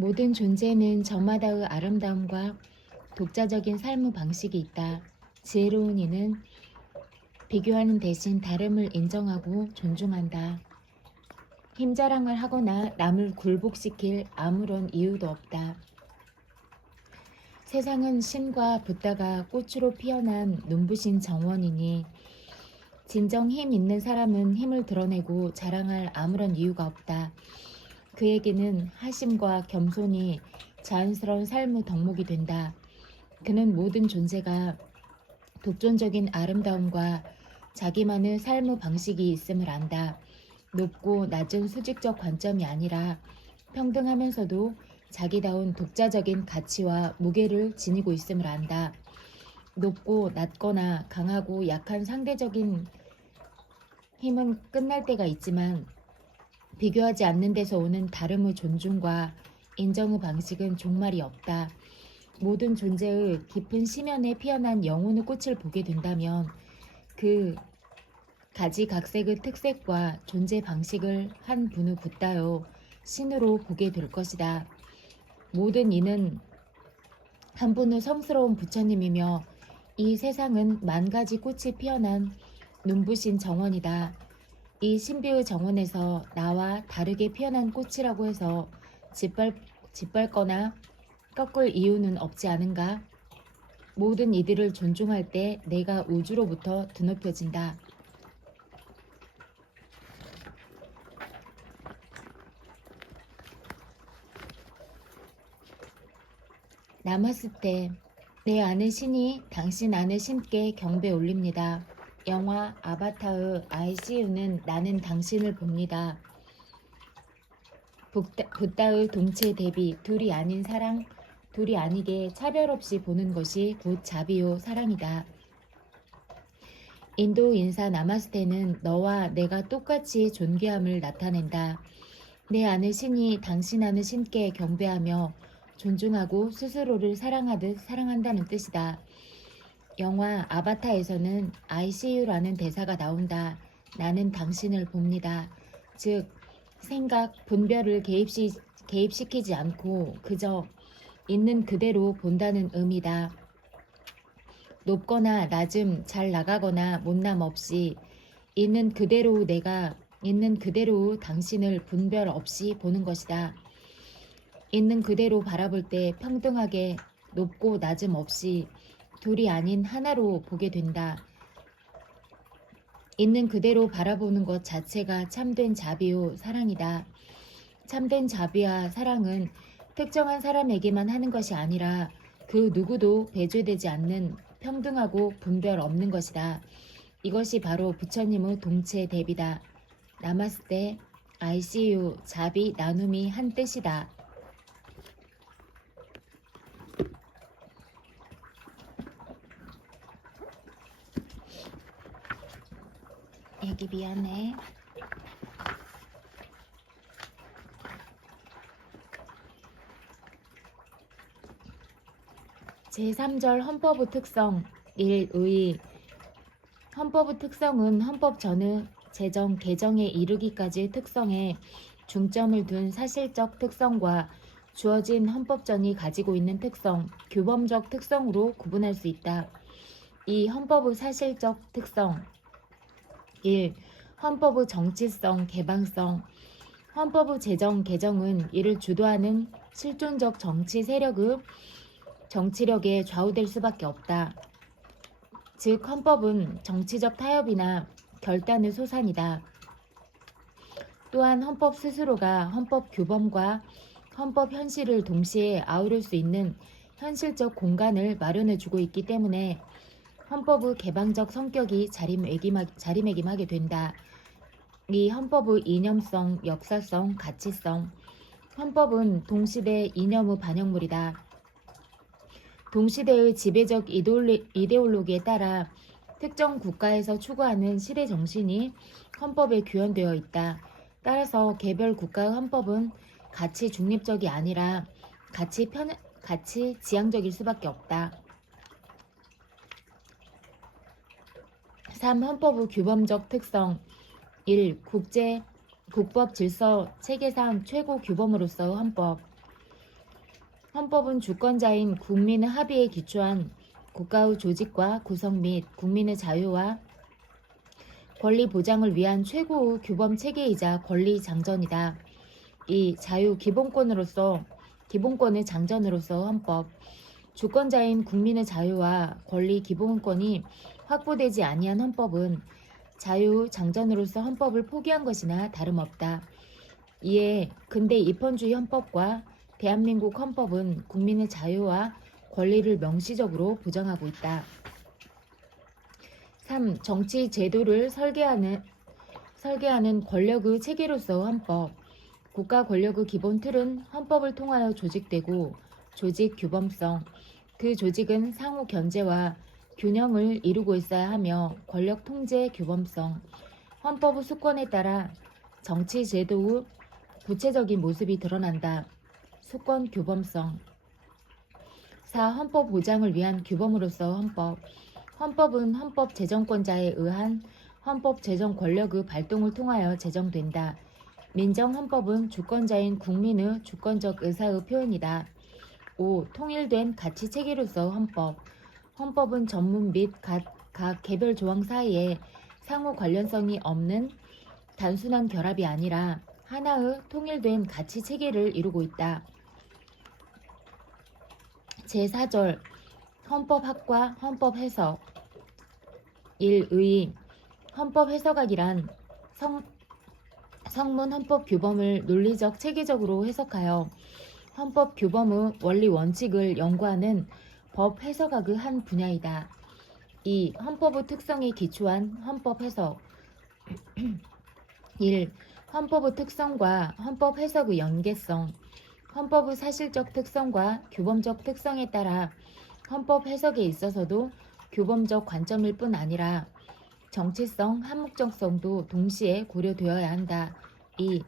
모든 존재는 저마다의 아름다움과 독자적인 삶의 방식이 있다. 지혜로운 이는 비교하는 대신 다름을 인정하고 존중한다. 힘자랑을 하거나 남을 굴복시킬 아무런 이유도 없다. 세상은 신과 붓다가 꽃으로 피어난 눈부신 정원이니 진정 힘 있는 사람은 힘을 드러내고 자랑할 아무런 이유가 없다. 그에게는 하심과 겸손이 자연스러운 삶의 덕목이 된다. 그는 모든 존재가 독존적인 아름다움과 자기만의 삶의 방식이 있음을 안다. 높고 낮은 수직적 관점이 아니라 평등하면서도 자기다운 독자적인 가치와 무게를 지니고 있음을 안다. 높고 낮거나 강하고 약한 상대적인 힘은 끝날 때가 있지만 비교하지 않는 데서 오는 다름의 존중과 인정의 방식은 종말이 없다. 모든 존재의 깊은 심연에 피어난 영혼의 꽃을 보게 된다면 그 가지각색의 특색과 존재 방식을 한 분의 붓다요 신으로 보게 될 것이다. 모든 이는 한 분의 성스러운 부처님이며 이 세상은 만 가지 꽃이 피어난 눈부신 정원이다. 이 신비의 정원에서 나와 다르게 피어난 꽃이라고 해서 짓밟거나 꺾을 이유는 없지 않은가? 모든 이들을 존중할 때 내가 우주로부터 드높여진다. 나마스테. 내 아는 신이 당신 아는 신께 경배 올립니다. 영화 아바타의 ICU는 나는 당신을 봅니다. 붓다의 동체 대비 둘이 아닌 사랑, 둘이 아니게 차별 없이 보는 것이 곧 자비요 사랑이다. 인도 인사 나마스테는 너와 내가 똑같이 존귀함을 나타낸다. 내 아는 신이 당신 아는 신께 경배하며 존중하고 스스로를 사랑하듯 사랑한다는 뜻이다. 영화 아바타에서는 ICU라는 대사가 나온다. 나는 당신을 봅니다. 즉 생각, 분별을 개입시키지 않고 그저 있는 그대로 본다는 의미다. 높거나 낮음, 잘 나가거나 못남 없이 있는 그대로 내가 있는 그대로 당신을 분별 없이 보는 것이다. 있는 그대로 바라볼 때 평등하게 높고 낮음 없이 둘이 아닌 하나로 보게 된다. 있는 그대로 바라보는 것 자체가 참된 자비요 사랑이다. 참된 자비와 사랑은 특정한 사람에게만 하는 것이 아니라 그 누구도 배제되지 않는 평등하고 분별 없는 것이다. 이것이 바로 부처님의 동체 대비다. 나마스테, ICU, 자비, 나눔이 한 뜻이다. 애기 미안해. 제3절 헌법의 특성 1의 헌법의 특성은 헌법 전의 제정, 개정에 이르기까지의 특성에 중점을 둔 사실적 특성과 주어진 헌법전이 가지고 있는 특성, 규범적 특성으로 구분할 수 있다. 이 헌법의 사실적 특성 1. 헌법의 정치성, 개방성. 헌법의 제정, 개정은 이를 주도하는 실존적 정치 세력의 정치력에 좌우될 수밖에 없다. 즉 헌법은 정치적 타협이나 결단의 소산이다. 또한 헌법 스스로가 헌법 규범과 헌법 현실을 동시에 아우를 수 있는 현실적 공간을 마련해주고 있기 때문에 헌법의 개방적 성격이 자리매김하게 된다. 이 헌법의 이념성, 역사성, 가치성. 헌법은 동시대 이념의 반영물이다. 동시대의 지배적 이데올로기에 따라 특정 국가에서 추구하는 시대 정신이 헌법에 구현되어 있다. 따라서 개별 국가의 헌법은 가치 중립적이 아니라 가치 지향적일 수밖에 없다. 3. 헌법의 규범적 특성 1. 국법 질서 체계상 최고 규범으로서의 헌법. 헌법은 주권자인 국민의 합의에 기초한 국가의 조직과 구성 및 국민의 자유와 권리 보장을 위한 최고의 규범 체계이자 권리 장전이다. 이 자유 기본권의 장전으로서 헌법, 주권자인 국민의 자유와 권리 기본권이 확보되지 아니한 헌법은 자유 장전으로서 헌법을 포기한 것이나 다름없다. 이에 근대 입헌주의 헌법과 대한민국 헌법은 국민의 자유와 권리를 명시적으로 보장하고 있다. 3. 정치 제도를 설계하는 권력의 체계로서 헌법. 국가 권력의 기본 틀은 헌법을 통하여 조직되고 조직 규범성, 그 조직은 상호 견제와 균형을 이루고 있어야 하며 권력 통제 규범성, 헌법의 수권에 따라 정치 제도의 구체적인 모습이 드러난다. 수권 규범성. 4. 헌법 보장을 위한 규범으로서 헌법. 헌법은 헌법 제정권자에 의한 헌법 제정 권력의 발동을 통하여 제정된다. 민정헌법은 주권자인 국민의 주권적 의사의 표현이다. 5. 통일된 가치 체계로서 헌법. 헌법은 전문 및 각 개별 조항 사이에 상호 관련성이 없는 단순한 결합이 아니라 하나의 통일된 가치 체계를 이루고 있다. 제4절 헌법학과 헌법해석 1. 헌법해석학이란 성문 헌법 규범을 논리적 체계적으로 해석하여 헌법 규범의 원리 원칙을 연구하는 법 해석학의 한 분야이다. 2. 헌법의 특성에 기초한 헌법 해석 1. 헌법의 특성과 헌법 해석의 연계성. 헌법의 사실적 특성과 규범적 특성에 따라 헌법 해석에 있어서도 규범적 관점일 뿐 아니라 정치성, 한목적성도 동시에 고려되어야 한다. 2.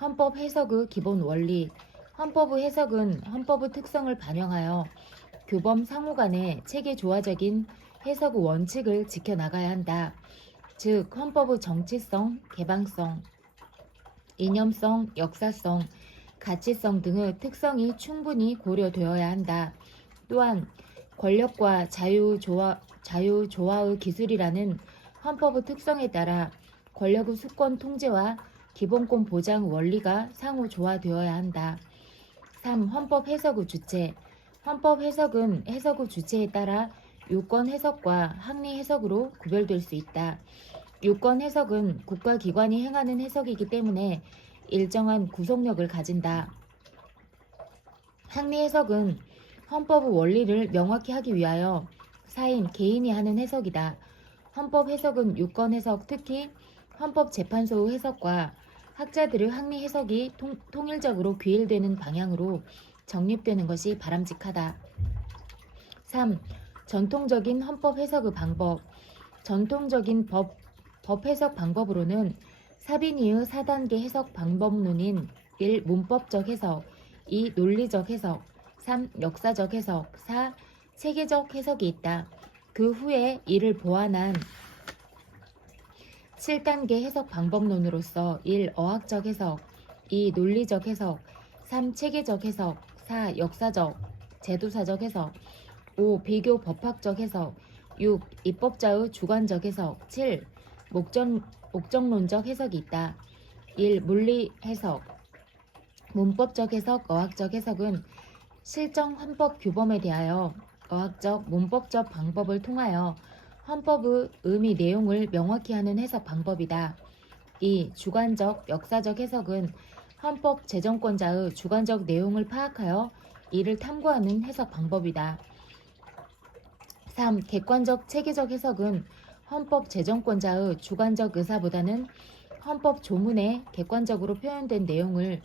헌법 해석의 기본 원리. 헌법의 해석은 헌법의 특성을 반영하여 규범 상호 간의 체계 조화적인 해석의 원칙을 지켜나가야 한다. 즉, 헌법의 정치성, 개방성, 이념성, 역사성, 가치성 등의 특성이 충분히 고려되어야 한다. 또한 권력과 자유조화의 기술이라는 헌법의 특성에 따라 권력의 수권 통제와 기본권 보장 원리가 상호 조화되어야 한다. 3. 헌법 해석의 주체. 헌법 해석은 해석의 주체에 따라 유권 해석과 학리 해석으로 구별될 수 있다. 유권 해석은 국가기관이 행하는 해석이기 때문에 일정한 구속력을 가진다. 학리 해석은 헌법의 원리를 명확히 하기 위하여 개인이 하는 해석이다. 헌법 해석은 유권 해석, 특히 헌법재판소의 해석과 학자들의 학리 해석이 통일적으로 귀일되는 방향으로 정립되는 것이 바람직하다. 3. 전통적인 헌법 해석의 방법. 전통적인 법 해석 방법으로는 사비니의 4단계 해석 방법론인 1. 문법적 해석 2. 논리적 해석 3. 역사적 해석 4. 체계적 해석이 있다. 그 후에 이를 보완한 7단계 해석 방법론으로서 1. 어학적 해석 2. 논리적 해석 3. 체계적 해석 4. 역사적, 제도사적 해석 5. 비교 법학적 해석 6. 입법자의 주관적 해석 7. 목적론적 해석이 있다. 1. 물리 해석. 문법적 해석, 어학적 해석은 실정 헌법 규범에 대하여 어학적, 문법적 방법을 통하여 헌법의 의미 내용을 명확히 하는 해석 방법이다. 2. 주관적, 역사적 해석은 헌법 제정권자의 주관적 내용을 파악하여 이를 탐구하는 해석 방법이다. 3. 객관적, 체계적 해석은 헌법 제정권자의 주관적 의사보다는 헌법 조문에 객관적으로 표현된 내용을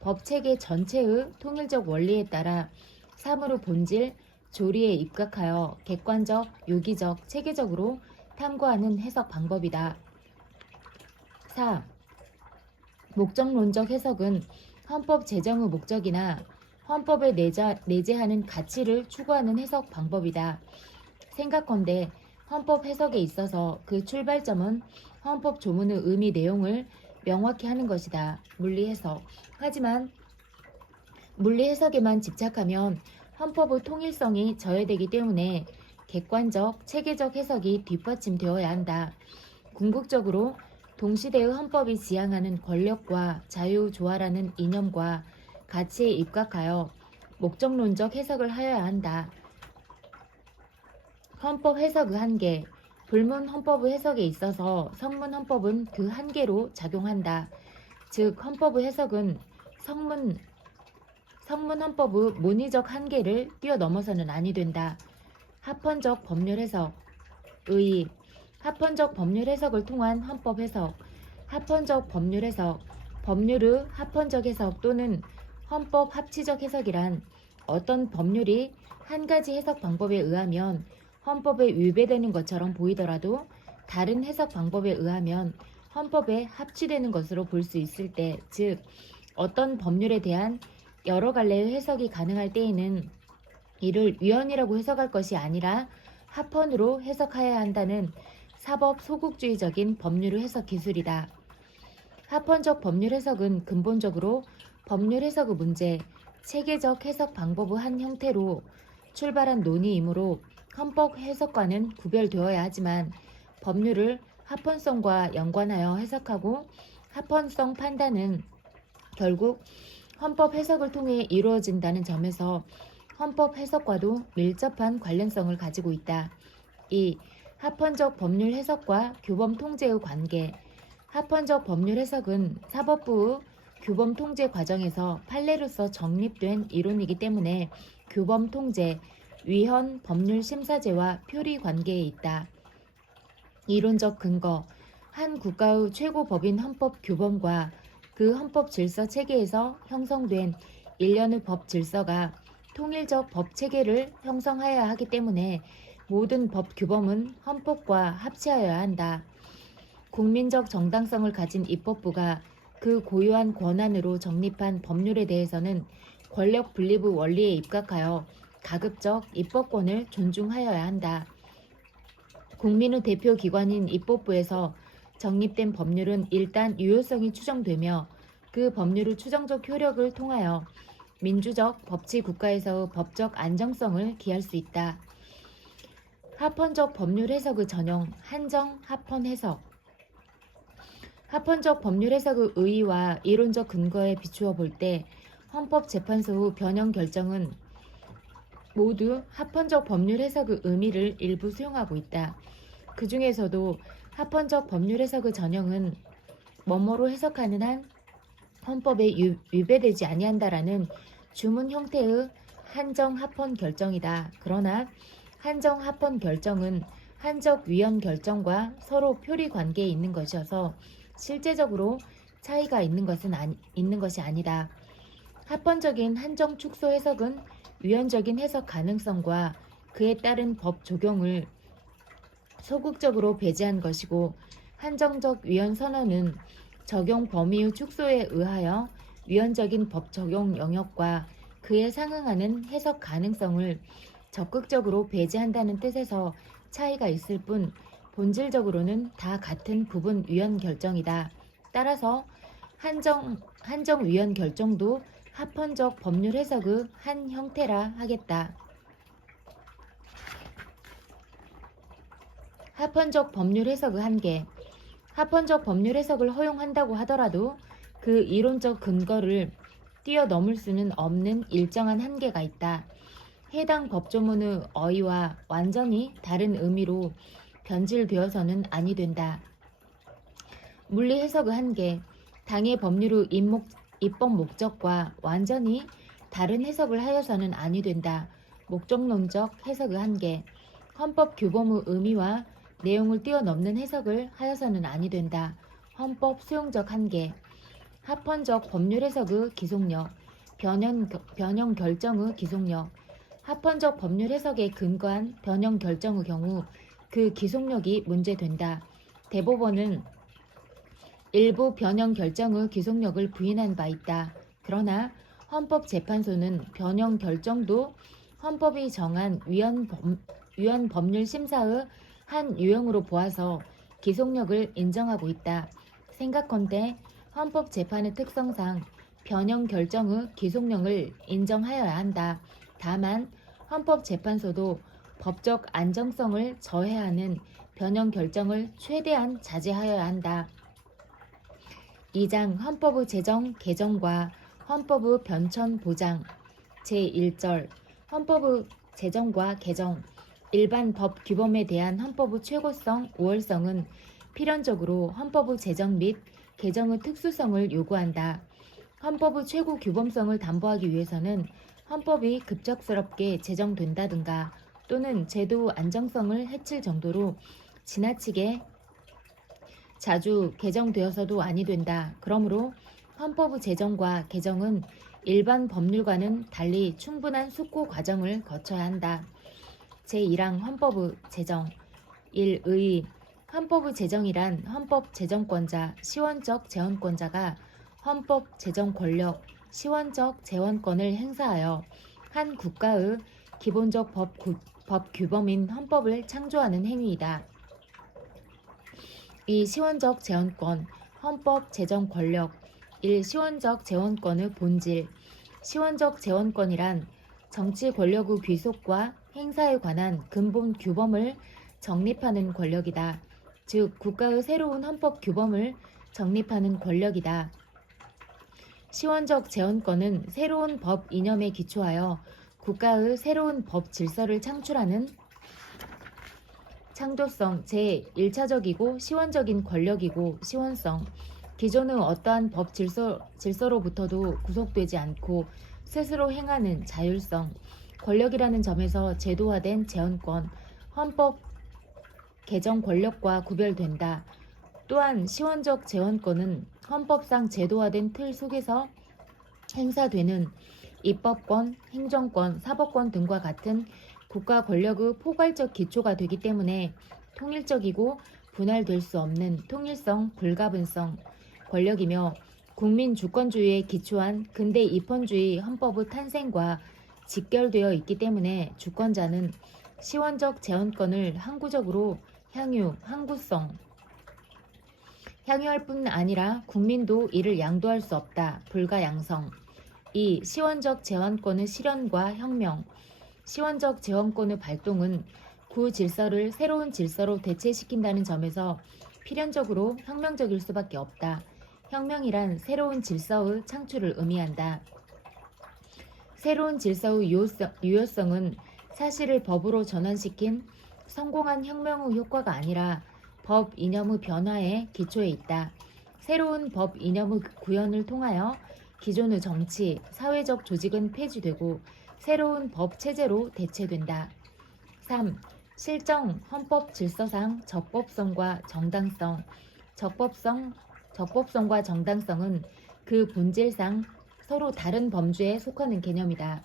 법체계 전체의 통일적 원리에 따라 사물의 본질, 조리에 입각하여 객관적, 유기적, 체계적으로 탐구하는 해석 방법이다. 4. 목적론적 해석은 헌법 제정의 목적이나 헌법에 내재하는 가치를 추구하는 해석 방법이다. 생각컨대 헌법 해석에 있어서 그 출발점은 헌법 조문의 의미 내용을 명확히 하는 것이다. 물리 해석. 하지만 물리 해석에만 집착하면 헌법의 통일성이 저해되기 때문에 객관적, 체계적 해석이 뒷받침되어야 한다. 궁극적으로 동시대의 헌법이 지향하는 권력과 자유조화라는 이념과 가치에 입각하여 목적론적 해석을 하여야 한다. 헌법 해석의 한계. 불문 헌법의 해석에 있어서 성문 헌법은 그 한계로 작용한다. 즉 헌법의 해석은 성문 헌법의 문의적 한계를 뛰어넘어서는 아니 된다. 합헌적 법률 해석. 의. 합헌적 법률 해석을 통한 헌법 해석. 합헌적 법률 해석. 법률의 합헌적 해석 또는 헌법 합치적 해석이란 어떤 법률이 한 가지 해석 방법에 의하면 헌법에 위배되는 것처럼 보이더라도 다른 해석 방법에 의하면 헌법에 합치되는 것으로 볼 수 있을 때, 즉 어떤 법률에 대한 여러 갈래의 해석이 가능할 때에는 이를 위헌이라고 해석할 것이 아니라 합헌으로 해석해야 한다는 사법 소극주의적인 법률의 해석 기술이다. 합헌적 법률 해석은 근본적으로 법률 해석의 문제, 체계적 해석 방법의 한 형태로 출발한 논의이므로 헌법 해석과는 구별되어야 하지만 법률을 합헌성과 연관하여 해석하고 합헌성 판단은 결국 헌법 해석을 통해 이루어진다는 점에서 헌법 해석과도 밀접한 관련성을 가지고 있다. 2. 합헌적 법률 해석과 교범 통제의 관계. 합헌적 법률 해석은 사법부의 교범 통제 과정에서 판례로서 정립된 이론이기 때문에 교범 통제, 위헌 법률 심사제와 표리 관계에 있다. 이론적 근거. 한 국가의 최고 법인 헌법 교범과 그 헌법 질서 체계에서 형성된 일련의 법 질서가 통일적 법 체계를 형성하여야 하기 때문에 모든 법 규범은 헌법과 합치하여야 한다. 국민적 정당성을 가진 입법부가 그 고유한 권한으로 정립한 법률에 대해서는 권력 분립의 원리에 입각하여 가급적 입법권을 존중하여야 한다. 국민의 대표 기관인 입법부에서 정립된 법률은 일단 유효성이 추정되며 그 법률의 추정적 효력을 통하여 민주적 법치 국가에서의 법적 안정성을 기할 수 있다. 합헌적 법률 해석의 전형, 한정 합헌 해석. 합헌적 법률 해석의 의의와 이론적 근거에 비추어 볼 때 헌법재판소의 변형 결정은 모두 합헌적 법률 해석의 의미를 일부 수용하고 있다. 그 중에서도 합헌적 법률 해석의 전형은 뭐뭐로 해석하는 한 헌법에 위배되지 아니한다라는 주문 형태의 한정 합헌 결정이다. 그러나 한정 합헌 결정은 한적 위헌 결정과 서로 표리 관계에 있는 것이어서 실제적으로 차이가 있는 것이 아니다. 합헌적인 한정 축소 해석은 위헌적인 해석 가능성과 그에 따른 법 적용을 소극적으로 배제한 것이고, 한정적 위헌 선언은 적용 범위의 축소에 의하여 위헌적인 법 적용 영역과 그에 상응하는 해석 가능성을 적극적으로 배제한다는 뜻에서 차이가 있을 뿐 본질적으로는 다 같은 부분 위헌 결정이다. 따라서 한정 위헌 결정도 합헌적 법률 해석의 한 형태라 하겠다. 합헌적 법률 해석의 한계. 합헌적 법률 해석을 허용한다고 하더라도 그 이론적 근거를 뛰어넘을 수는 없는 일정한 한계가 있다. 해당 법조문의 어휘와 완전히 다른 의미로 변질되어서는 아니 된다. 물리 해석의 한계. 당해 법률의 입법 목적과 완전히 다른 해석을 하여서는 아니 된다. 목적론적 해석의 한계. 헌법 규범의 의미와 내용을 뛰어넘는 해석을 하여서는 아니 된다. 헌법 수용적 한계. 합헌적 법률 해석의 기속력. 변형 결정의 기속력. 합헌적 법률 해석에 근거한 변형 결정의 경우 그 기속력이 문제된다. 대법원은 일부 변형 결정의 기속력을 부인한 바 있다. 그러나 헌법재판소는 변형 결정도 헌법이 정한 위헌 법률 심사의 한 유형으로 보아서 기속력을 인정하고 있다. 생각컨대 헌법재판의 특성상 변형 결정의 기속력을 인정하여야 한다. 다만 헌법재판소도 법적 안정성을 저해하는 변형 결정을 최대한 자제하여야 한다. 2장 헌법의 제정 개정과 헌법의 변천 보장 제1절 헌법의 제정과 개정 일반 법 규범에 대한 헌법의 최고성, 우월성은 필연적으로 헌법의 제정 및 개정의 특수성을 요구한다. 헌법의 최고 규범성을 담보하기 위해서는 헌법이 급작스럽게 제정된다든가 또는 제도 안정성을 해칠 정도로 지나치게 자주 개정되어서도 아니 된다. 그러므로 헌법의 제정과 개정은 일반 법률과는 달리 충분한 숙고 과정을 거쳐야 한다. 제1항 헌법의 제정 1의 헌법의 제정이란 헌법 제정권자, 시원적 제헌권자가 헌법 제정 권력, 시원적 제헌권을 행사하여 한 국가의 기본적 법 규범인 헌법을 창조하는 행위이다. 이 시원적 제헌권, 헌법 제정 권력 1. 시원적 제헌권의 본질 시원적 제헌권이란 정치 권력의 귀속과 행사에 관한 근본 규범을 정립하는 권력이다. 즉, 국가의 새로운 헌법 규범을 정립하는 권력이다. 시원적 제헌권은 새로운 법 이념에 기초하여 국가의 새로운 법 질서를 창출하는 창조성 제1차적이고 시원적인 권력이고 시원성 기존의 어떠한 법 질서로부터도 구속되지 않고 스스로 행하는 자율성 권력이라는 점에서 제도화된 제헌권 헌법 개정 권력과 구별된다. 또한 시원적 제헌권은 헌법상 제도화된 틀 속에서 행사되는 입법권, 행정권, 사법권 등과 같은 국가 권력의 포괄적 기초가 되기 때문에 통일적이고 분할될 수 없는 통일성, 불가분성 권력이며 국민 주권주의에 기초한 근대 입헌주의 헌법의 탄생과 직결되어 있기 때문에 주권자는 시원적 제헌권을 항구적으로 향유할 뿐 아니라 국민도 이를 양도할 수 없다. 불가양성 2. 시원적 제헌권의 실현과 혁명 시원적 제헌권의 발동은 구 질서를 새로운 질서로 대체시킨다는 점에서 필연적으로 혁명적일 수밖에 없다. 혁명이란 새로운 질서의 창출을 의미한다. 새로운 질서의 유효성은 사실을 법으로 전환시킨 성공한 혁명의 효과가 아니라 법 이념의 변화에 기초해 있다. 새로운 법 이념의 구현을 통하여 기존의 정치, 사회적 조직은 폐지되고 새로운 법 체제로 대체된다. 3. 실정 헌법 질서상 적법성과 정당성 적법성과 정당성은 그 본질상 서로 다른 범주에 속하는 개념이다.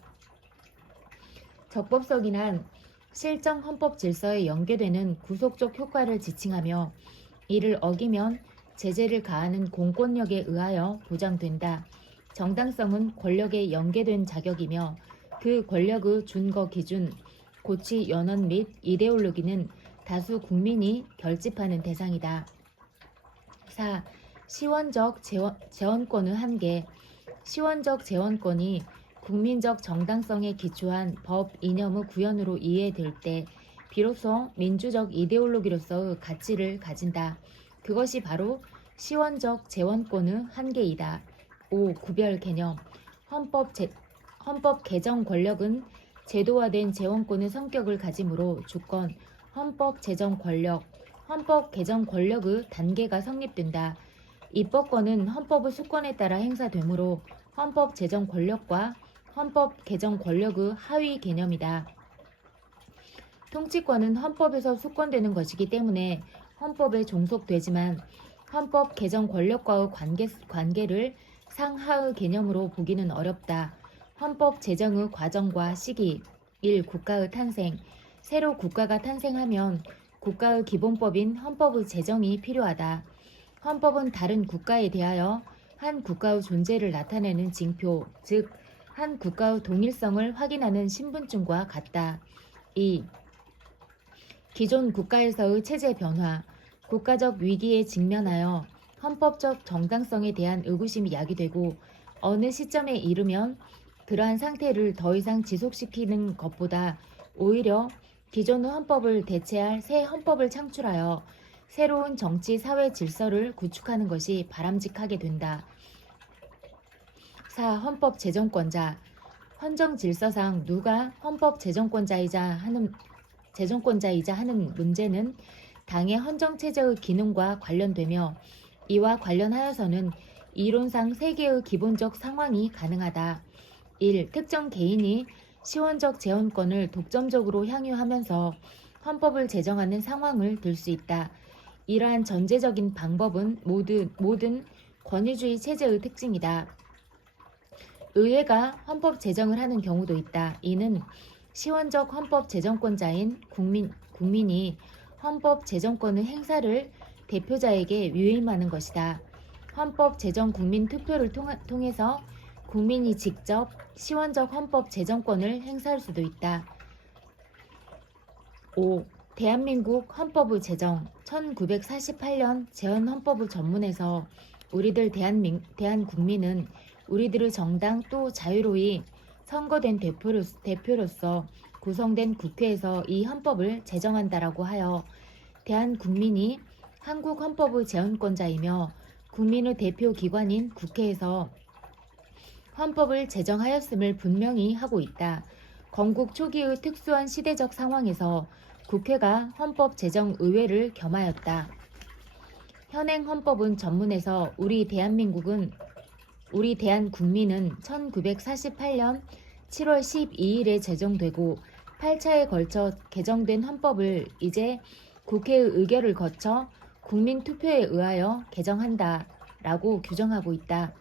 적법성이란 실정 헌법 질서에 연계되는 구속적 효과를 지칭하며 이를 어기면 제재를 가하는 공권력에 의하여 보장된다. 정당성은 권력에 연계된 자격이며 그 권력의 준거 기준, 고치 연원 및 이데올로기는 다수 국민이 결집하는 대상이다. 4. 시원적 제헌권의 한계 시원적 제헌권이 국민적 정당성에 기초한 법 이념의 구현으로 이해될 때 비로소 민주적 이데올로기로서의 가치를 가진다. 그것이 바로 시원적 제헌권의 한계이다. 5. 구별 개념 헌법 개정 권력은 제도화된 제헌권의 성격을 가지므로 주권, 헌법 제정 권력, 헌법 개정 권력의 단계가 성립된다. 입법권은 헌법의 수권에 따라 행사되므로 헌법 제정 권력과 헌법 개정 권력의 하위 개념이다. 통치권은 헌법에서 수권되는 것이기 때문에 헌법에 종속되지만 헌법 개정 권력과의 관계를 상하의 개념으로 보기는 어렵다. 헌법 제정의 과정과 시기 1. 국가의 탄생 새로 국가가 탄생하면 국가의 기본법인 헌법의 제정이 필요하다. 헌법은 다른 국가에 대하여 한 국가의 존재를 나타내는 징표, 즉 한 국가의 동일성을 확인하는 신분증과 같다. 2. 기존 국가에서의 체제 변화, 국가적 위기에 직면하여 헌법적 정당성에 대한 의구심이 야기되고 어느 시점에 이르면 그러한 상태를 더 이상 지속시키는 것보다 오히려 기존의 헌법을 대체할 새 헌법을 창출하여 새로운 정치 사회 질서를 구축하는 것이 바람직하게 된다. 4. 헌법 제정권자. 헌정 질서상 누가 헌법 제정권자이자 하는 문제는 당의 헌정 체제의 기능과 관련되며 이와 관련하여서는 이론상 세 개의 기본적 상황이 가능하다. 1. 특정 개인이 시원적 제헌권을 독점적으로 향유하면서 헌법을 제정하는 상황을 들 수 있다. 이러한 전제적인 방법은 모든 권위주의 체제의 특징이다. 의회가 헌법 제정을 하는 경우도 있다. 이는 시원적 헌법 제정권자인 국민이 헌법 제정권의 행사를 대표자에게 위임하는 것이다. 헌법 제정 국민 투표를 통해서 국민이 직접 시원적 헌법 제정권을 행사할 수도 있다. 5. 대한민국 헌법의 제정. 1948년 제헌헌법의 전문에서 우리들 대한국민은 우리들의 정당 또 자유로이 선거된 대표로서 구성된 국회에서 이 헌법을 제정한다라고 하여 대한국민이 한국 헌법의 제헌권자이며 국민의 대표 기관인 국회에서 헌법을 제정하였음을 분명히 하고 있다. 건국 초기의 특수한 시대적 상황에서 국회가 헌법 제정 의회를 겸하였다. 현행 헌법은 전문에서 우리 대한국민은 1948년 7월 12일에 제정되고 8차에 걸쳐 개정된 헌법을 이제 국회의 의결을 거쳐 국민투표에 의하여 개정한다 라고 규정하고 있다.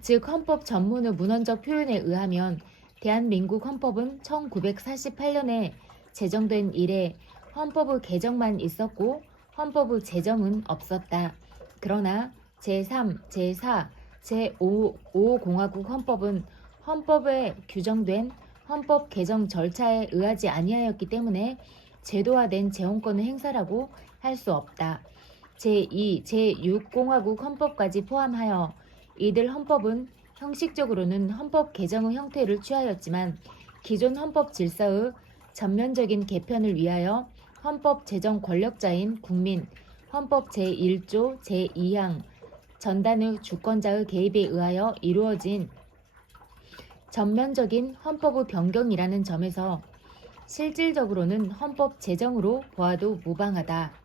즉 헌법 전문의 문헌적 표현에 의하면 대한민국 헌법은 1948년에 제정된 이래 헌법의 개정만 있었고 헌법의 제정은 없었다. 그러나 제3, 제4, 제5공화국 헌법은 헌법에 규정된 헌법 개정 절차에 의하지 아니하였기 때문에 제도화된 제헌권의 행사라고 할 수 없다. 제2, 제6공화국 헌법까지 포함하여 이들 헌법은 형식적으로는 헌법 개정의 형태를 취하였지만 기존 헌법 질서의 전면적인 개편을 위하여 헌법 제정 권력자인 국민, 헌법 제1조 제2항 전단의 주권자의 개입에 의하여 이루어진 전면적인 헌법의 변경이라는 점에서 실질적으로는 헌법 제정으로 보아도 무방하다.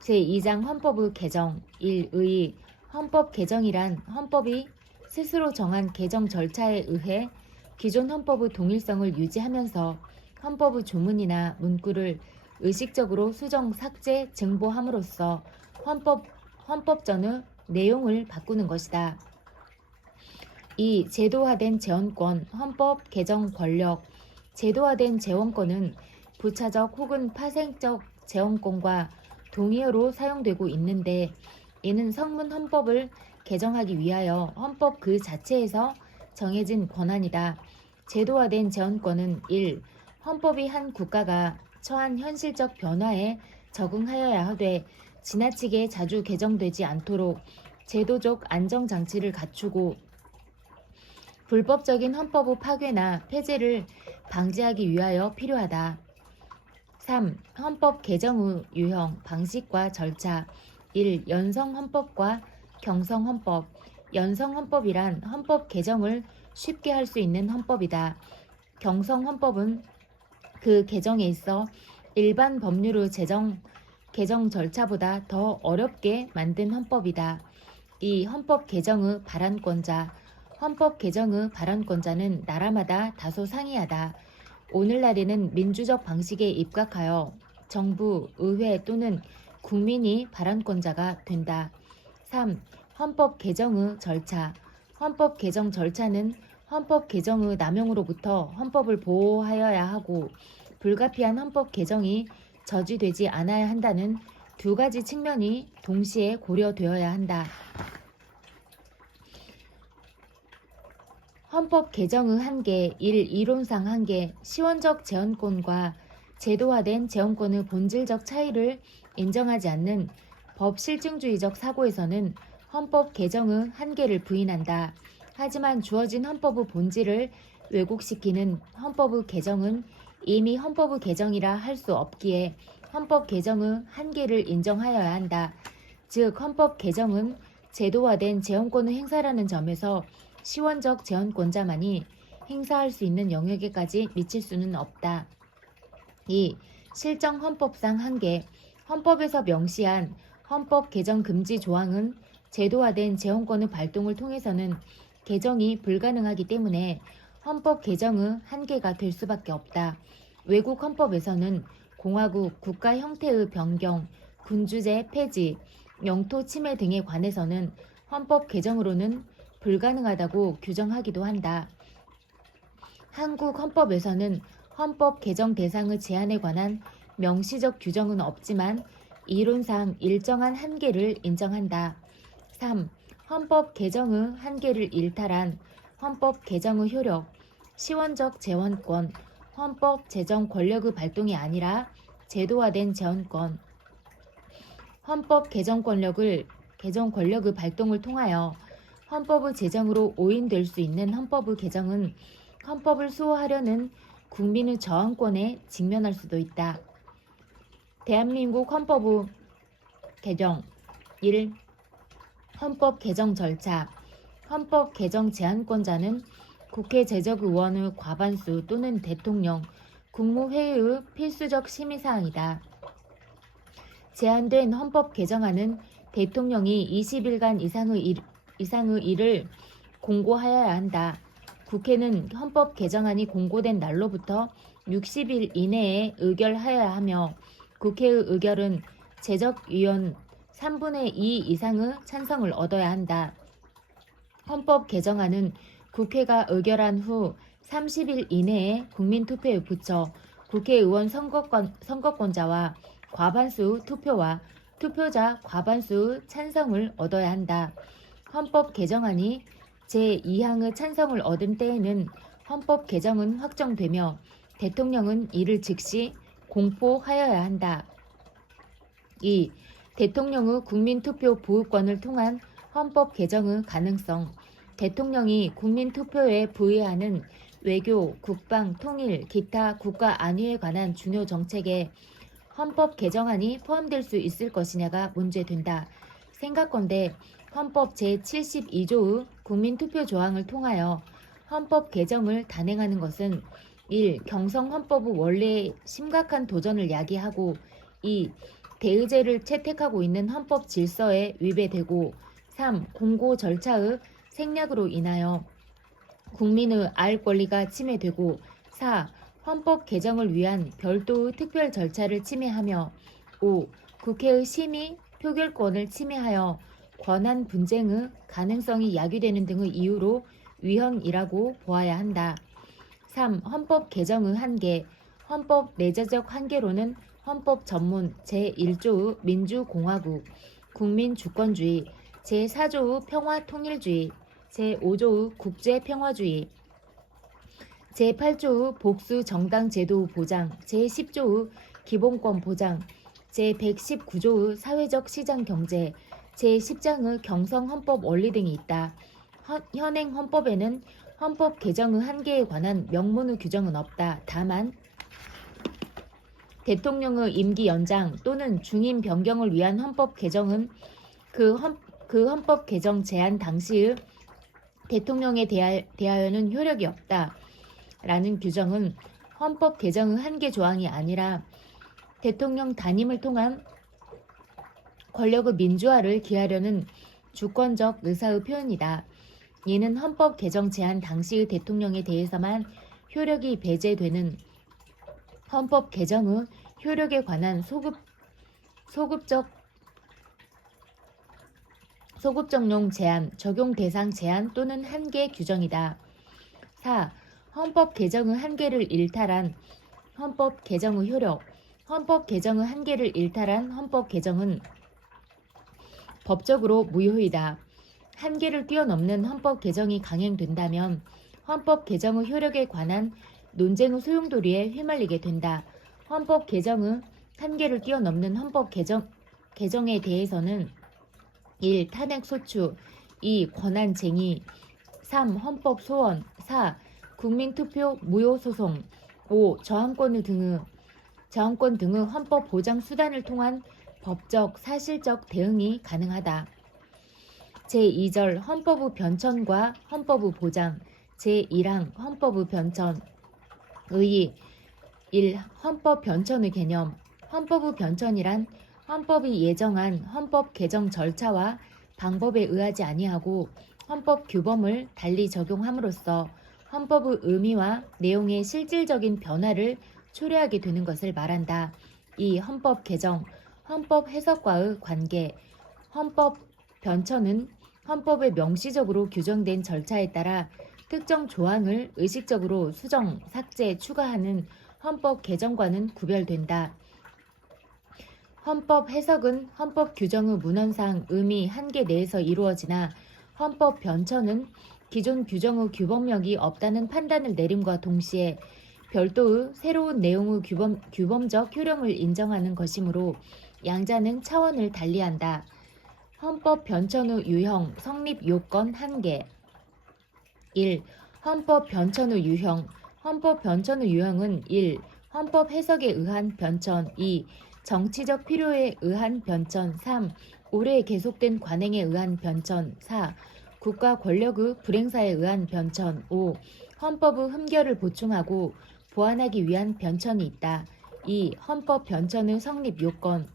제2장 헌법의 개정 1의 헌법 개정이란 헌법이 스스로 정한 개정 절차에 의해 기존 헌법의 동일성을 유지하면서 헌법의 조문이나 문구를 의식적으로 수정, 삭제, 증보함으로써 헌법전의 내용을 바꾸는 것이다. 2. 제도화된 제헌권, 헌법 개정 권력. 제도화된 제헌권은 부차적 혹은 파생적 제헌권과 동의어로 사용되고 있는데 이는 성문 헌법을 개정하기 위하여 헌법 그 자체에서 정해진 권한이다. 제도화된 제헌권은 1. 헌법이 한 국가가 처한 현실적 변화에 적응하여야 하되 지나치게 자주 개정되지 않도록 제도적 안정장치를 갖추고 불법적인 헌법의 파괴나 폐지를 방지하기 위하여 필요하다. 3. 헌법 개정의 유형, 방식과 절차. 1. 연성헌법과 경성헌법. 연성헌법이란 헌법 개정을 쉽게 할 수 있는 헌법이다. 경성헌법은 그 개정에 있어 일반 법률의 개정 절차보다 더 어렵게 만든 헌법이다. 2. 헌법 개정의 발안권자. 헌법 개정의 발안권자는 나라마다 다소 상이하다. 오늘날에는 민주적 방식에 입각하여 정부, 의회 또는 국민이 발안권자가 된다. 3. 헌법 개정의 절차. 헌법 개정 절차는 헌법 개정의 남용으로부터 헌법을 보호하여야 하고 불가피한 헌법 개정이 저지되지 않아야 한다는 두 가지 측면이 동시에 고려되어야 한다. 헌법 개정의 한계 1. 이론상 한계. 시원적 제헌권과 제도화된 제헌권의 본질적 차이를 인정하지 않는 법 실증주의적 사고에서는 헌법 개정의 한계를 부인한다. 하지만 주어진 헌법의 본질을 왜곡시키는 헌법의 개정은 이미 헌법의 개정이라 할 수 없기에 헌법 개정의 한계를 인정하여야 한다. 즉 헌법 개정은 제도화된 재헌권의 행사라는 점에서 시원적 재헌권자만이 행사할 수 있는 영역에까지 미칠 수는 없다. 2. 실정 헌법상 한계. 헌법에서 명시한 헌법 개정 금지 조항은 제도화된 재헌권의 발동을 통해서는 개정이 불가능하기 때문에 헌법 개정의 한계가 될 수밖에 없다. 외국 헌법에서는 공화국 국가 형태의 변경, 군주제 폐지, 영토 침해 등에 관해서는 헌법 개정으로는 불가능하다고 규정하기도 한다. 한국 헌법에서는 헌법 개정 대상의 제한에 관한 명시적 규정은 없지만 이론상 일정한 한계를 인정한다. 3. 헌법 개정의 한계를 일탈한 헌법 개정의 효력, 시원적 재헌권, 헌법 제정 권력의 발동이 아니라 제도화된 재헌권, 헌법 개정 권력의 발동을 통하여 헌법의 제정으로 오인될 수 있는 헌법의 개정은 헌법을 수호하려는 국민의 저항권에 직면할 수도 있다. 대한민국 헌법의 개정 1. 헌법 개정 절차. 헌법 개정 제안권자는 국회 제적의원의 과반수 또는 대통령, 국무회의의 필수적 심의사항이다. 제안된 헌법 개정안은 대통령이 20일간 이상의 일을 공고하여야 한다. 국회는 헌법 개정안이 공고된 날로부터 60일 이내에 의결하여야 하며 국회의 의결은 제적위원 3분의 2 이상의 찬성을 얻어야 한다. 헌법 개정안은 국회가 의결한 후 30일 이내에 국민투표에 붙여 국회의원 선거권자와 과반수 투표와 투표자 과반수 찬성을 얻어야 한다. 헌법 개정안이 제2항의 찬성을 얻은 때에는 헌법 개정은 확정되며 대통령은 이를 즉시 공포하여야 한다. 2. 대통령의 국민투표 보호권을 통한 헌법 개정의 가능성. 대통령이 국민투표에 부의하는 외교, 국방, 통일, 기타 국가 안위에 관한 중요 정책에 헌법 개정안이 포함될 수 있을 것이냐가 문제된다. 생각건대 헌법 제72조의 국민투표 조항을 통하여 헌법 개정을 단행하는 것은 1. 경성 헌법의 원래에 심각한 도전을 야기하고 2. 대의제를 채택하고 있는 헌법 질서에 위배되고 3. 공고 절차의 생략으로 인하여 국민의 알 권리가 침해되고 4. 헌법 개정을 위한 별도의 특별 절차를 침해하며 5. 국회의 심의, 표결권을 침해하여 권한 분쟁의 가능성이 야기되는 등의 이유로 위헌이라고 보아야 한다. 3. 헌법 개정의 한계. 헌법 내재적 한계로는 헌법 전문 제1조의 민주공화국, 국민주권주의, 제4조의 평화통일주의, 제5조의 국제평화주의, 제8조의 복수정당제도 보장, 제10조의 기본권 보장, 제119조의 사회적 시장경제, 제10장의 경성헌법 원리 등이 있다. 현행 헌법에는 헌법 개정의 한계에 관한 명문의 규정은 없다. 다만 대통령의 임기 연장 또는 중임 변경을 위한 헌법 개정은 그 헌법 개정 제안 당시의 대통령에 대하여는 효력이 없다. 라는 규정은 헌법 개정의 한계 조항이 아니라 대통령 단임을 통한 권력의 민주화를 기하려는 주권적 의사의 표현이다. 이는 헌법 개정 제안 당시의 대통령에 대해서만 효력이 배제되는 헌법 개정의 효력에 관한 소급적용 제한, 적용 대상 제한 또는 한계 규정이다. 4. 헌법 개정의 한계를 일탈한 헌법 개정의 효력. 헌법 개정의 한계를 일탈한 헌법 개정은 법적으로 무효이다. 한계를 뛰어넘는 헌법 개정이 강행된다면 헌법 개정의 효력에 관한 논쟁의 소용돌이에 휘말리게 된다. 헌법 개정의 한계를 뛰어넘는 헌법 개정에 대해서는 1. 탄핵 소추 2. 권한쟁의 3. 헌법 소원 4. 국민투표 무효 소송 5. 저항권 등의 헌법 보장 수단을 통한 법적, 사실적 대응이 가능하다. 제2절 헌법의 변천과 헌법의 보장 제1항 헌법의 변천 의의 1. 헌법 변천의 개념 헌법의 변천이란 헌법이 예정한 헌법 개정 절차와 방법에 의하지 아니하고 헌법 규범을 달리 적용함으로써 헌법의 의미와 내용의 실질적인 변화를 초래하게 되는 것을 말한다. 2. 헌법 개정, 헌법 해석과의 관계 헌법 변천은 헌법에 명시적으로 규정된 절차에 따라 특정 조항을 의식적으로 수정, 삭제, 추가하는 헌법 개정과는 구별된다. 헌법 해석은 헌법 규정의 문헌상 의미 한계 내에서 이루어지나 헌법 변천은 기존 규정의 규범력이 없다는 판단을 내림과 동시에 별도의 새로운 내용의 규범적 효력을 인정하는 것이므로 양자는 차원을 달리한다. 헌법 변천의 유형, 성립 요건 한계 1. 헌법 변천의 유형 헌법 변천의 유형은 1. 헌법 해석에 의한 변천 2. 정치적 필요에 의한 변천 3. 오래 계속된 관행에 의한 변천 4. 국가 권력의 불행사에 의한 변천 5. 헌법의 흠결을 보충하고 보완하기 위한 변천이 있다. 2. 헌법 변천의 성립 요건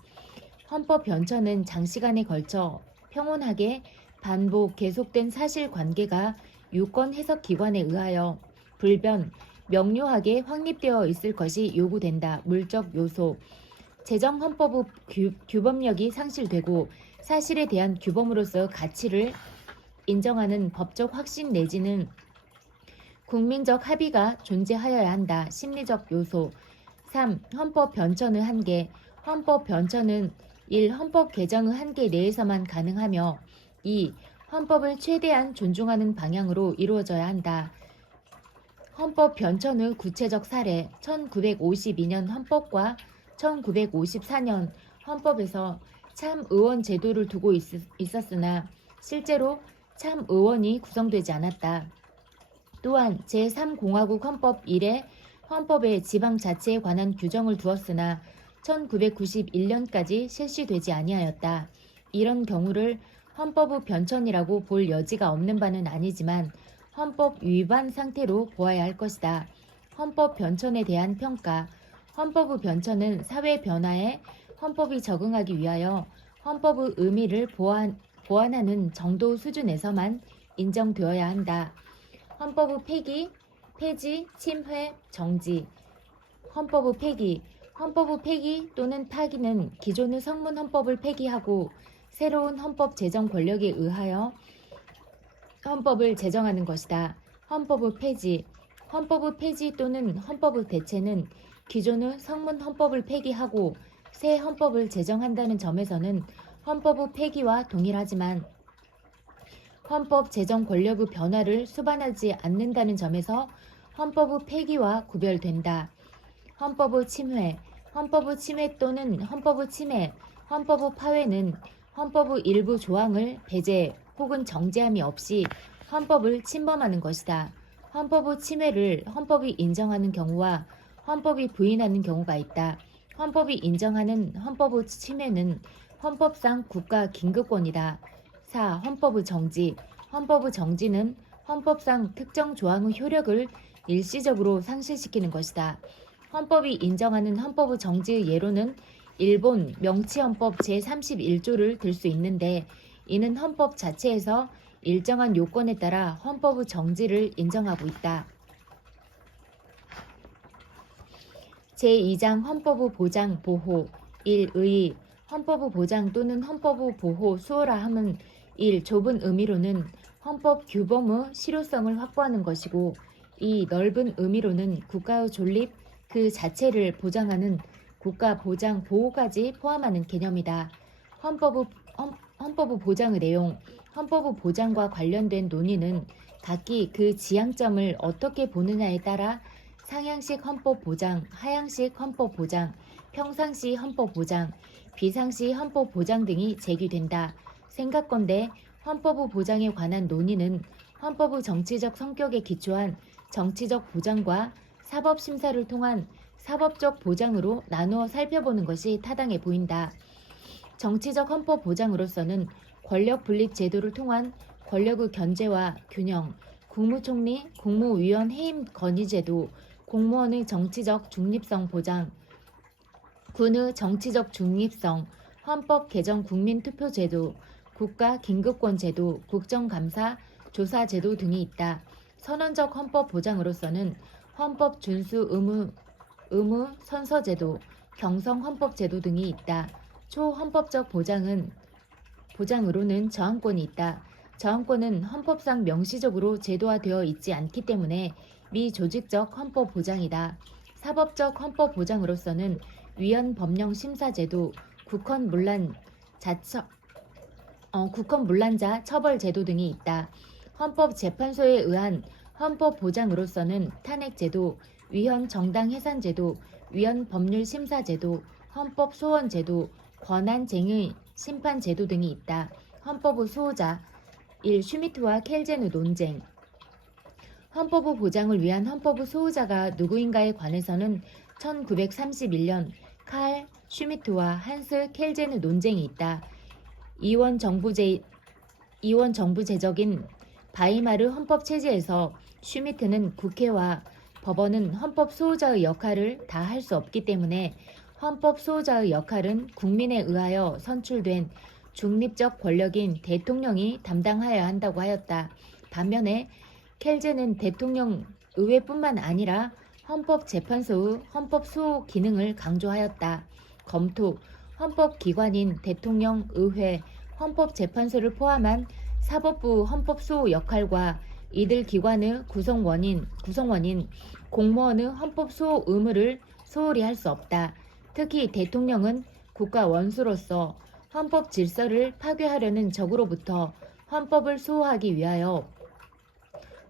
헌법 변천은 장시간에 걸쳐 평온하게 반복 계속된 사실관계가 유권 해석 기관에 의하여 불변, 명료하게 확립되어 있을 것이 요구된다. 물적 요소 제정 헌법의 규범력이 상실되고 사실에 대한 규범으로서 가치를 인정하는 법적 확신 내지는 국민적 합의가 존재하여야 한다. 심리적 요소 3. 헌법 변천의 한계 헌법 변천은 1. 헌법 개정의 한계 내에서만 가능하며 2. 헌법을 최대한 존중하는 방향으로 이루어져야 한다. 헌법 변천의 구체적 사례 1952년 헌법과 1954년 헌법에서 참의원 제도를 두고 있었으나 실제로 참의원이 구성되지 않았다. 또한 제3공화국 헌법 이래 헌법에 지방자치에 관한 규정을 두었으나 1991년까지 실시되지 아니하였다. 이런 경우를 헌법의 변천이라고 볼 여지가 없는 바는 아니지만 헌법 위반 상태로 보아야 할 것이다. 헌법 변천에 대한 평가 헌법의 변천은 사회 변화에 헌법이 적응하기 위하여 헌법의 의미를 보완하는 정도 수준에서만 인정되어야 한다. 헌법의 폐지, 침해, 정지 헌법의 폐기 또는 파기는 기존의 성문 헌법을 폐기하고 새로운 헌법 제정 권력에 의하여 헌법을 제정하는 것이다. 헌법의 폐지 또는 헌법의 대체는 기존의 성문 헌법을 폐기하고 새 헌법을 제정한다는 점에서는 헌법의 폐기와 동일하지만 헌법 제정 권력의 변화를 수반하지 않는다는 점에서 헌법의 폐기와 구별된다. 헌법의 침해 또는 헌법의 침해, 헌법의 파회는 헌법의 일부 조항을 배제 혹은 정제함이 없이 헌법을 침범하는 것이다. 헌법의 침해를 헌법이 인정하는 경우와 헌법이 부인하는 경우가 있다. 헌법이 인정하는 헌법의 침해는 헌법상 국가 긴급권이다. 4. 헌법의 정지는 헌법상 특정 조항의 효력을 일시적으로 상실시키는 것이다. 헌법이 인정하는 헌법의 정지의 예로는 일본 명치헌법 제31조를 들 수 있는데 이는 헌법 자체에서 일정한 요건에 따라 헌법의 정지를 인정하고 있다. 제2장 헌법의 보장 보호 1. 의의 헌법의 보장 또는 헌법의 보호 수호라 함은 1. 좁은 의미로는 헌법 규범의 실효성을 확보하는 것이고 2. 넓은 의미로는 국가의 존립 그 자체를 보장하는 국가 보장 보호까지 포함하는 개념이다. 헌법의 보장의 내용 헌법의 보장과 관련된 논의는 각기 그 지향점을 어떻게 보느냐에 따라 상향식 헌법 보장, 하향식 헌법 보장, 평상시 헌법 보장, 비상시 헌법 보장 등이 제기된다. 생각건대 헌법의 보장에 관한 논의는 헌법의 정치적 성격에 기초한 정치적 보장과 사법심사를 통한 사법적 보장으로 나누어 살펴보는 것이 타당해 보인다. 정치적 헌법 보장으로서는 권력 분립 제도를 통한 권력의 견제와 균형, 국무총리, 국무위원 해임 건의 제도, 공무원의 정치적 중립성 보장, 군의 정치적 중립성, 헌법 개정 국민투표 제도, 국가 긴급권 제도, 국정감사 조사 제도 등이 있다. 선언적 헌법 보장으로서는 헌법 준수 의무 선서 제도, 경성 헌법 제도 등이 있다. 초헌법적 보장으로는 저항권이 있다. 저항권은 헌법상 명시적으로 제도화되어 있지 않기 때문에 미조직적 헌법 보장이다. 사법적 헌법 보장으로서는 위헌 법령 심사 제도, 국헌 문란자 처벌 제도 등이 있다. 헌법재판소에 의한 헌법 보장으로서는 탄핵 제도, 위헌 정당 해산 제도, 위헌 법률 심사 제도, 헌법 소원 제도, 권한쟁의 심판 제도 등이 있다. 헌법의 수호자 1. 슈미트와 켈젠의 논쟁. 헌법의 보장을 위한 헌법의 수호자가 누구인가에 관해서는 1931년 칼 슈미트와 한스 켈젠의 논쟁이 있다. 이원 정부제적인 바이마르 헌법 체제에서 슈미트는 국회와 법원은 헌법 수호자의 역할을 다 할 수 없기 때문에 헌법 수호자의 역할은 국민에 의하여 선출된 중립적 권력인 대통령이 담당하여야 한다고 하였다. 반면에 켈젠은 대통령 의회뿐만 아니라 헌법재판소의 헌법 수호 기능을 강조하였다. 검토, 헌법기관인 대통령, 의회, 헌법재판소를 포함한 사법부 헌법 수호 역할과 이들 기관의 구성원인 공무원의 헌법 수호 의무를 소홀히 할 수 없다. 특히 대통령은 국가 원수로서 헌법 질서를 파괴하려는 적으로부터 헌법을 수호하기 위하여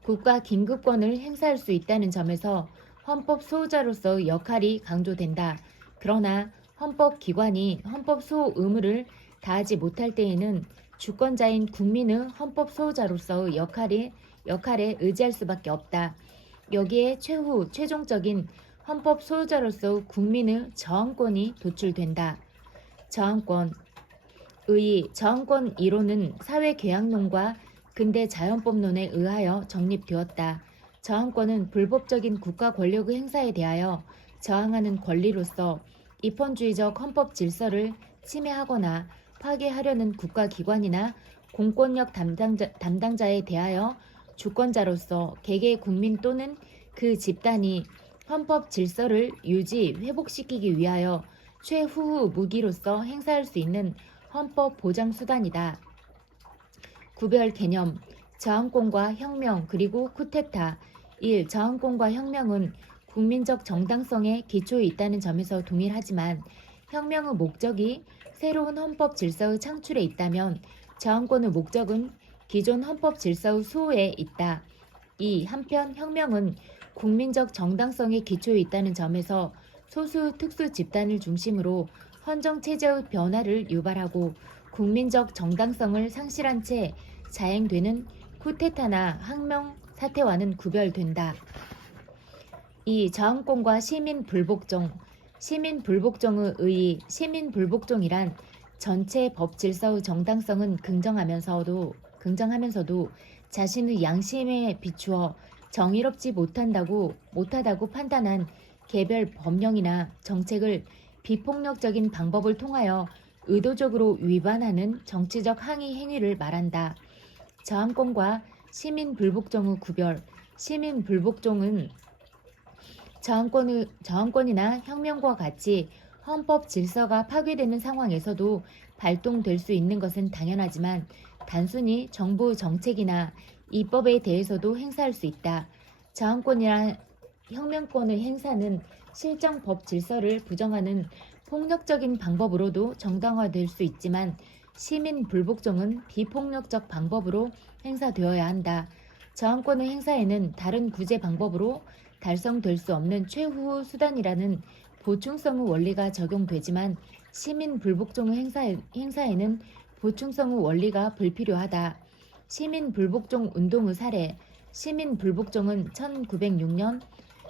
국가 긴급권을 행사할 수 있다는 점에서 헌법 수호자로서의 역할이 강조된다. 그러나 헌법기관이 헌법 수호 의무를 다하지 못할 때에는 주권자인 국민의 헌법 수호자로서의 역할에 의지할 수밖에 없다. 여기에 최종적인 헌법 수호자로서 국민의 저항권이 도출된다. 저항권. 저항권 이론은 사회계약론과 근대 자연법론에 의하여 정립되었다. 저항권은 불법적인 국가 권력의 행사에 대하여 저항하는 권리로서 입헌주의적 헌법 질서를 침해하거나 파괴하려는 국가기관이나 공권력 담당자에 대하여 주권자로서 개개의 국민 또는 그 집단이 헌법 질서를 회복시키기 위하여 최후의 무기로서 행사할 수 있는 헌법 보장 수단이다. 구별 개념, 저항권과 혁명 그리고 쿠데타. 1. 저항권과 혁명은 국민적 정당성에 기초에 있다는 점에서 동일하지만 혁명의 목적이 새로운 헌법 질서의 창출에 있다면 저항권의 목적은 기존 헌법 질서의 수호에 있다. 2. 한편 혁명은 국민적 정당성에 기초에 있다는 점에서 소수 특수 집단을 중심으로 헌정체제의 변화를 유발하고 국민적 정당성을 상실한 채 자행되는 쿠데타나 항명 사태와는 구별된다. 2. 저항권과 시민불복종. 시민불복종의 의의. 시민불복종이란 전체 법 질서의 정당성은 긍정하면서도 자신의 양심에 비추어 정의롭지 못하다고 판단한 개별 법령이나 정책을 비폭력적인 방법을 통하여 의도적으로 위반하는 정치적 항의 행위를 말한다. 저항권과 시민불복종의 구별. 시민불복종은 저항권이나 혁명과 같이 헌법 질서가 파괴되는 상황에서도 발동될 수 있는 것은 당연하지만 단순히 정부 정책이나 입법에 대해서도 행사할 수 있다. 저항권이나 혁명권의 행사는 실정 법 질서를 부정하는 폭력적인 방법으로도 정당화될 수 있지만 시민 불복종은 비폭력적 방법으로 행사되어야 한다. 저항권의 행사에는 다른 구제 방법으로 달성될 수 없는 최후의 수단이라는 보충성의 원리가 적용되지만 시민 불복종의 행사에는 보충성의 원리가 불필요하다. 시민불복종 운동의 사례. 시민불복종은 1906년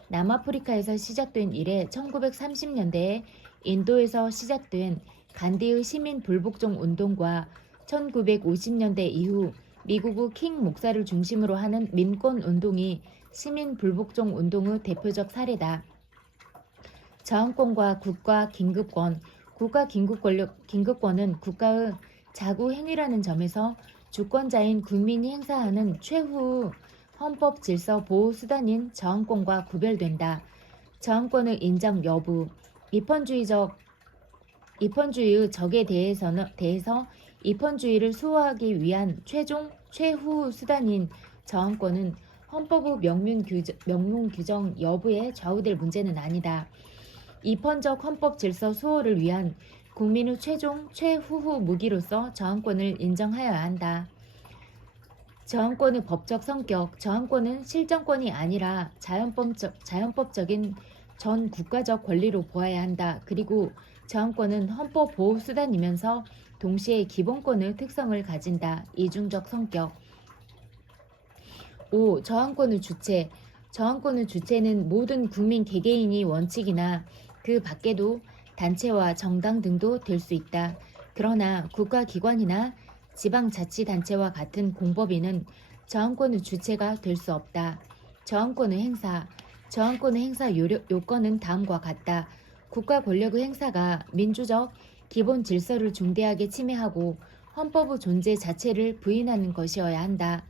남아프리카에서 시작된 이래 1930년대에 인도에서 시작된 간디의 시민불복종 운동과 1950년대 이후 미국의 킹 목사를 중심으로 하는 민권운동이 시민불복종 운동의 대표적 사례다. 저항권과 국가긴급권. 국가긴급권은 국가의 자구 행위라는 점에서 주권자인 국민이 행사하는 최후 헌법 질서 보호 수단인 저항권과 구별된다. 저항권의 인정 여부. 입헌주의의 적에 대해서 입헌주의를 수호하기 위한 최후 수단인 저항권은 헌법의 명문 규정 여부에 좌우될 문제는 아니다. 입헌적 헌법 질서 수호를 위한 국민의 최후후 무기로서 저항권을 인정하여야 한다. 저항권의 법적 성격. 저항권은 실정권이 아니라 자연법적인 전 국가적 권리로 보아야 한다. 그리고 저항권은 헌법 보호 수단이면서 동시에 기본권의 특성을 가진다. 이중적 성격. 5. 저항권의 주체. 저항권의 주체는 모든 국민 개개인이 원칙이나 그 밖에도 단체와 정당 등도 될 수 있다. 그러나 국가기관이나 지방자치단체와 같은 공법인은 저항권의 주체가 될 수 없다. 저항권의 행사. 저항권의 행사 요건은 다음과 같다. 국가 권력의 행사가 민주적 기본 질서를 중대하게 침해하고 헌법의 존재 자체를 부인하는 것이어야 한다.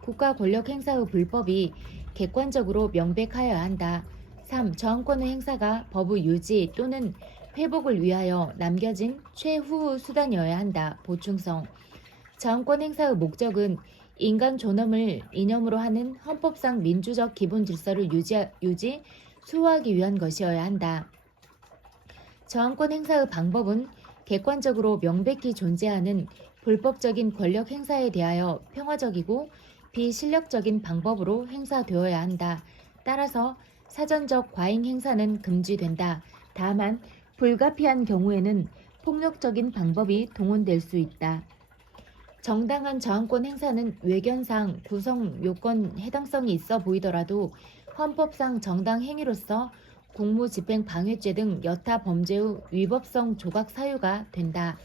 국가 권력 행사의 불법이 객관적으로 명백하여야 한다. 3. 저항권의 행사가 법의 유지 또는 회복을 위하여 남겨진 최후 수단이어야 한다. 보충성. 저항권 행사의 목적은 인간 존엄을 이념으로 하는 헌법상 민주적 기본 질서를 수호하기 위한 것이어야 한다. 저항권 행사의 방법은 객관적으로 명백히 존재하는 불법적인 권력 행사에 대하여 평화적이고 비실력적인 방법으로 행사되어야 한다. 따라서 사전적 과잉 행사는 금지된다. 다만 불가피한 경우에는 폭력적인 방법이 동원될 수 있다. 정당한 저항권 행사는 외견상 구성 요건 해당성이 있어 보이더라도 헌법상 정당 행위로서 공무집행 방해죄 등 여타 범죄의 위법성 조각 사유가 된다.